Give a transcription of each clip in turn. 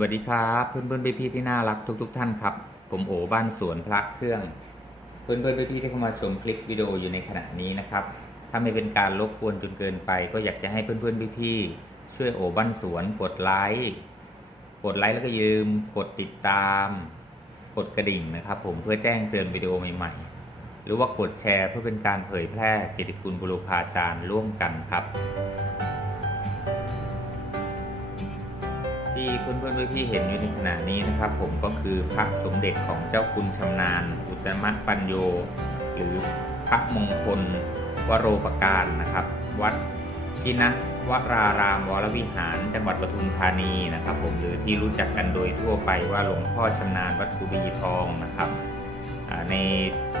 วัสดีครับเพื่อนเพื่อนพี่พี่ๆที่น่ารักทุกๆทท่านครับ ผมโอบ้านสวนพระเครื่อง เพื่อนเพื่อนพี่พี่ๆที่เข้ามาชมคลิปวิดีโออยู่ในขณะนี้นะครับ ถ้าไม่เป็นการรบกวนจนเกินไป ก็อยากจะให้เพื่อนเพื่อนพี่พี่ๆช่วยโอบ้านสวนกดไลค์กดไลค์แล้วก็ยืมกดติดตาม กดกระดิ่งนะครับ ผมเพื่อแจ้งเตือนวิดีโอใหม่ๆ หรือว่ากดแชร์เพื่อเป็นการเผยแพร่กียรติคุณบุรุพาจารย์ร่วมกันครับ ที่เพื่อนๆพี่ๆเห็นอยู่ในขณะนี้นะครับ ผมก็คือพระสมเด็จของเจ้าคุณชำนาญ อุตมะปัญโย หรือพระมงคล วโรปการนะครับ วัดชินะวรารามวรวิหาร จังหวัดปทุมธานีนะครับ ผมหรือที่รู้จักกันโดยทั่วไปว่าหลวงพ่อชำนาญวัดกุดีทองนะครับใน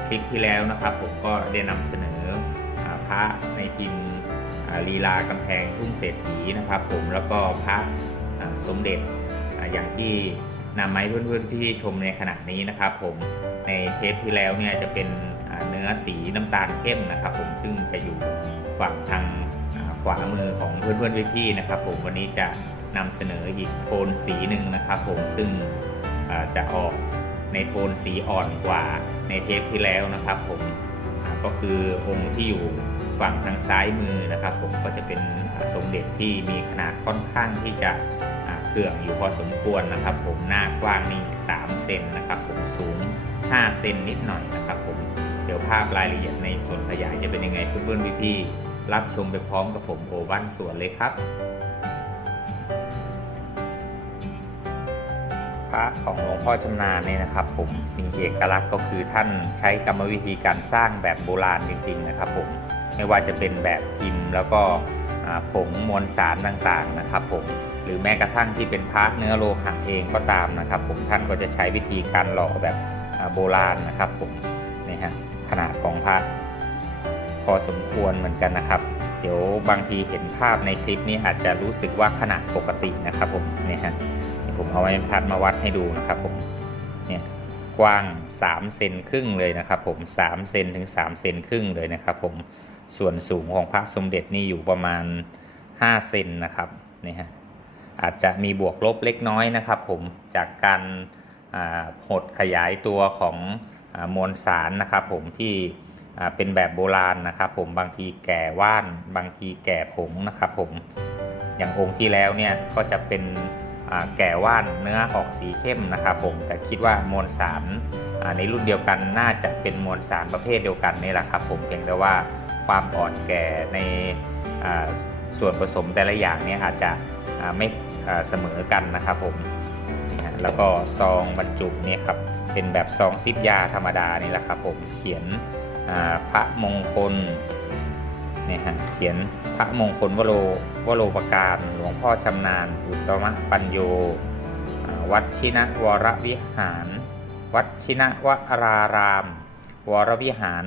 คลิปที่แล้วนะครับ ผมก็ได้นำเสนอพระในพิมพ์ลีลากำแพงทุ่งเศรษฐีนะครับ ผมแล้วก็พระ สมเด็จอย่างที่นำมาให้เพื่อนๆที่ชมในขณะนี้นะครับ ผมในเทปที่แล้วเนี่ยจะเป็นเนื้อสีน้ำตาลเข้มนะครับ ผมซึ่งจะอยู่ฝั่งทางขวามือของเพื่อนๆพี่ๆนะครับ ผมวันนี้จะนำเสนออีกโทนสีหนึ่งนะครับ ผมซึ่งจะออกในโทนสีอ่อนกว่าในเทปที่แล้วนะครับ ผม ก็คือองค์ที่อยู่ฝั่งทางซ้ายมือนะครับ ผมก็จะเป็นสมเด็จที่มีขนาดค่อนข้างที่จะเครื่องอยู่พอสมควรนะครับ ผมหน้ากว้างนี่3เซนนะครับผมสูง 5 เซนนิดหน่อยนะครับผมเดี๋ยวภาพรายละเอียดในส่วนขยายจะเป็นยังไงเพื่อนๆพี่ๆรับชมไปพร้อมกับผมโอวันส่วนเลยครับ ระของหลวงพ่อชำนาญเนี่ยนะครับผมมีเอกลักษณ์ก็คือท่านใช้กรรมวิธีการสร้างแบบโบราณจริงๆนะครับผมไม่ว่าจะเป็นแบบพิมพ์แล้วก็ผงมวลสารต่างๆนะครับผมหรือแม้กระทั่งที่เป็นพระเนื้อโลหะเองก็ตามนะครับผมท่านก็จะใช้วิธีการหล่อแบบโบราณนะครับผมนี่ฮะขนาดของพระพอสมควรเหมือนกันนะครับ เดี๋ยวบางทีเห็นภาพในคลิปนี้อาจจะรู้สึกว่าขนาดปกตินะครับผมเนี่ยฮะ ผมเอาไม้บรรทัดมาวัดให้ดูนะครับผมเนี่ยกว้าง3เซนครึ่งเลยนะครับผม3เซนถึง3เซนครึ่งเลยนะครับผมส่วนสูงของพระสมเด็จนี่อยู่ประมาณ5เซนนะครับนี่ฮะอาจจะมีบวกลบเล็กน้อยนะครับผมจากการหดขยายตัวของอมวลสารนะครับผมที่เป็นแบบโบราณนะครับผมบางทีแก่ว่าน บางทีแก่ผงนะครับผมอย่างองค์ที่แล้วเนี่ยก็จะเป็น แก่ว่านเนื้อออกสีเข้มนะครับผมแต่คิดว่ามวลสารในรุ่นเดียวกันน่าจะเป็นมวลสารประเภทเดียวกันนี่แหละครับผมเพียงแต่ว่าความอ่อนแก่ในส่วนผสมแต่ละอย่างเนี่ยอาจจะไม่เสมอกันนะครับผมแล้วก็ซองบรรจุเนี่ยครับเป็นแบบซองซิปยาธรรมดานี่แหละครับผมเขียนพระมงคล เนี่ยฮะเขียนพระมงคลวโรวโรปการหลวงพ่อชำนาญ อุตมะปัญโย วัดชินะวรวิหาร วัดชินะวราราม วรวิหาร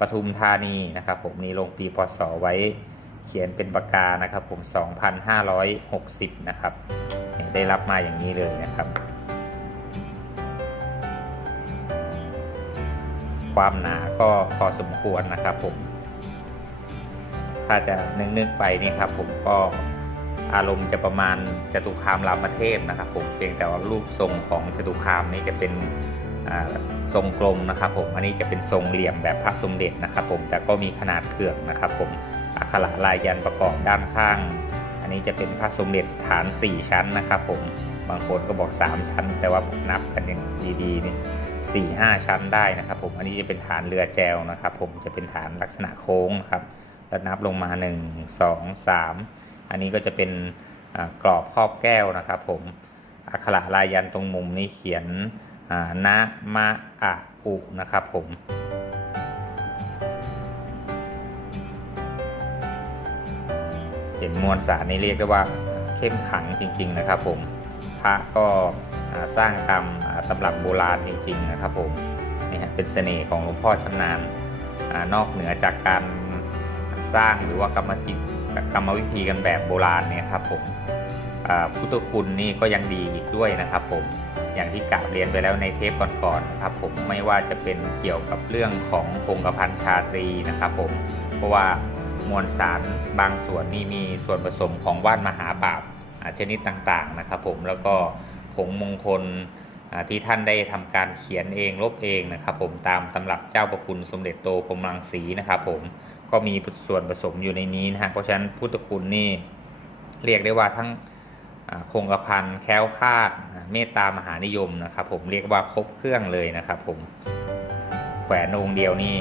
ปทุมธานีนะครับผมนี่ลงปีพศไว้เขียนเป็นปากกานะครับผม 2560 นะครับ ได้รับมาอย่างนี้เลยนะครับ ความหนาก็พอสมควรนะครับผม ถ้าจะนึกนึกๆไปนี่ครับผมก็อารมณ์จะประมาณจตุคามรามเทพนะครับ ผมเพียงแต่ว่ารูปทรงของจตุคามนี้จะเป็นทรงกลมนะครับ ผมอันนี้จะเป็นทรงเหลี่ยมแบบพระสมเด็จนะครับ ผมแต่ก็มีขนาดเครื่องนะครับ ผมอักขระลายยันประกอบด้านข้าง อันนี้จะเป็นพระสมเด็จฐาน 4 ชั้นนะครับ ผมบางคนก็บอก 3 ชั้น แต่ว่าผมนับกันอย่างดีๆนี่สี่ห้าชั้นได้นะครับ ผมอันนี้จะเป็นฐานเรือแจวนะครับ ผมจะเป็นฐานลักษณะโค้งนะครับ ล้วนับลงมา 1 2 3 อันนี้ก็จะเป็นกรอบครอบแก้วนะครับผมอักขระลายยันตรงมุมนี้เขียนอ่านะมะอะอุนะครับผมเห็นมวลสารนี่เรียกได้ว่าเข้มขังจริง ๆนะครับผมพระก็สร้างตามตำรับโบราณจริง ๆ นะครับผมนี่ฮะเป็นเสน่ห์ของหลวงพ่อชำนาญนอกเหนือจากการ สร้างหรือว่ากรรมวิธีกรรมวิธีกันแบบโบราณเนี่ยครับผมพุทธคุณนี่ก็ยังดีอีกด้วยนะครับผมอย่างที่กล่าวเรียนไปแล้วในเทปก่อนๆนะครับผมไม่ว่าจะเป็นเกี่ยวกับเรื่องของคงกระพันชาตรีนะครับผมเพราะว่ามวลสารบางส่วนนี่มีส่วนผสมของว่านมหาปอ่าชนิดต่างๆนะครับผมแล้วก็ผงมงคลที่ท่านได้ทำการเขียนเองลบเองนะครับผมตามตำรับเจ้าประคุณสมเด็จโตพรมรังสีนะครับผม ก็มีส่วนผสมอยู่ในนี้นะฮะเพราะฉะนั้นพุทธคุณนี่เรียกได้ว่าทั้งคงกระพันแค้วคาดเมตตามหานิยมนะครับผมเรียกว่าครบเครื่องเลยนะครับผมแขวนองค์เดียวนี่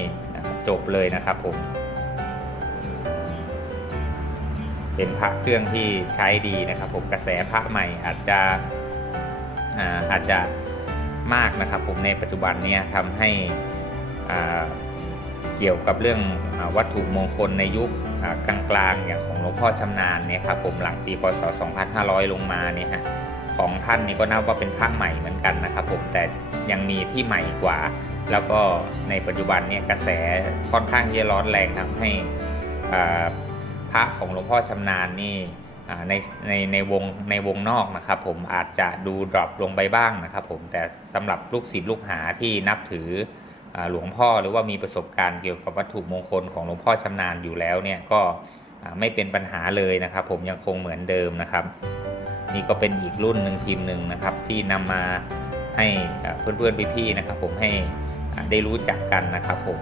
จบเลยนะครับผม เป็นพระเครื่องที่ใช้ดีนะครับผมกระแสพระใหม่อาจจะอาอาจจะมากนะครับผมในปัจจุบันเนี่ยทำให้อา เกี่ยวกับเรื่องวัตถุมงคลในยุคกลางๆอย่างของหลวงพ่อชำนาญเนี่ยครับผมหลังปีพศ 2500 ลงมาเนี่ยฮะของท่านนี่ก็นับว่าเป็นพระใหม่เหมือนกันนะครับผมแต่ยังมีที่ใหม่กว่า แล้วก็ในปัจจุบันเนี่ยกระแสค่อนข้างที่จะร้อนแรงทำให้พระของหลวงพ่อชำนาญนี่ในในในวงในวงนอกนะครับผมอาจจะดูดรอปลงไปบ้างนะครับผมแต่สำหรับลูกศิษย์ลูกหาที่นับถือ หลวงพ่อหรือว่ามีประสบการณ์เกี่ยวกับวัตถุมงคลของหลวงพ่อชำนาญอยู่แล้วเนี่ยก็ไม่เป็นปัญหาเลยนะครับ ผมยังคงเหมือนเดิมนะครับ นี่ก็เป็นอีกรุ่นหนึ่งพิมพ์หนึ่งนะครับที่นำมาให้เพื่อนๆพี่ๆนะครับ ผมให้ได้รู้จักกันนะครับผม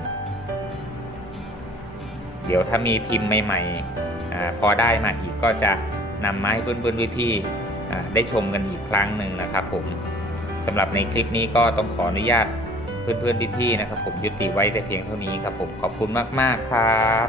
เดี๋ยวถ้ามีพิมพ์ใหม่ๆพอได้มาอีกก็จะนำมาให้เพื่อนๆพี่ๆได้ชมกันอีกครั้งหนึ่งนะครับ ผมสำหรับในคลิปนี้ก็ต้องขออนุญาต เพื่อนๆพี่ๆนะครับ ผมยุติไว้แต่เพียงเท่านี้ครับผมขอบคุณมากๆครับ